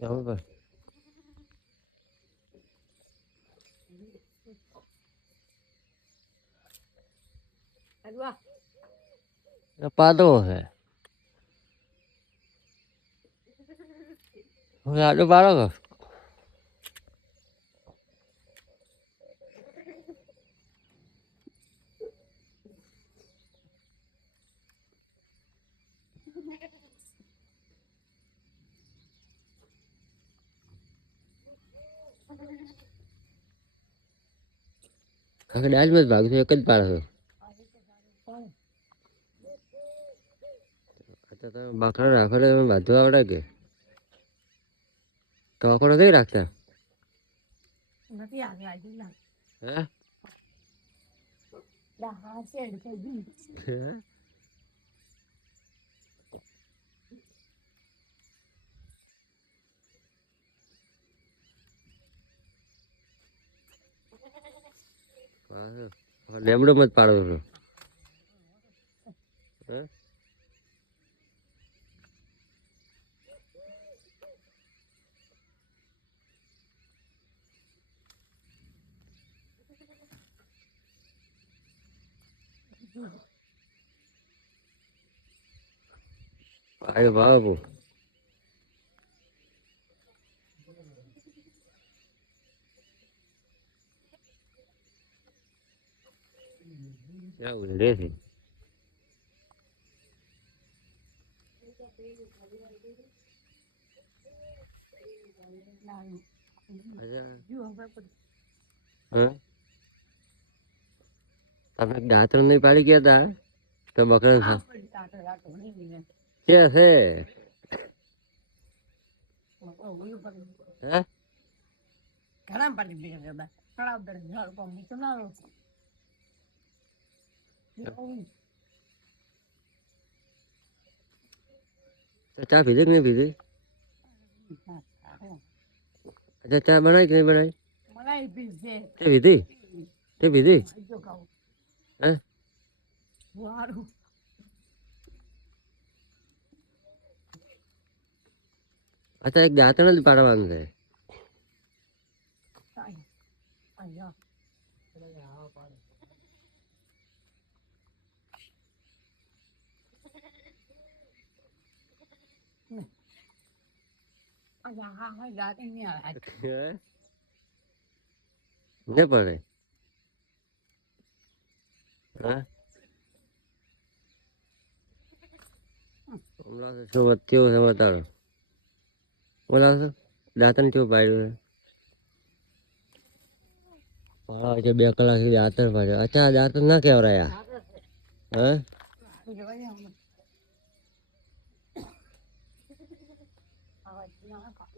Đâu Aduh, apa tuh? Nggak ada barang kah? Cái đá mới vào cái kênh rồi. Bakar રાખો બધું આવડે કે તો આખો નથી રાખતા nanti ya, ya, ya. હે Dah hasil kayak gini. લેમડો મત પાડો છો હે આયો બાબુ આવું રે છે હે તમે દાંતણ નહીં પાડી ગયા તા તો બકરા કે છે હે Kenapa paling bikin coba? Kalau dari jual konvensional, ચા પીધી કે નહીં પીધી અચ્છા ચા બનાવી કે નહીં બનાવી mulai bisa. તે પીધી તે પીધી Itu kau હે baru. અચ્છા એક દાંતણ જ પાડવાનું છે Ayo. Ayah, ayah, ini ya. હે ને પડે હા હમણાં શું કેવું છે બતાડો બોલાવશો દાંતણ કેવું પાડ્યું છે હા જે 2 કલાકથી દાંતણ પાડ્યો અચ્છા દાંતણ ના કેવરાયા હા Awak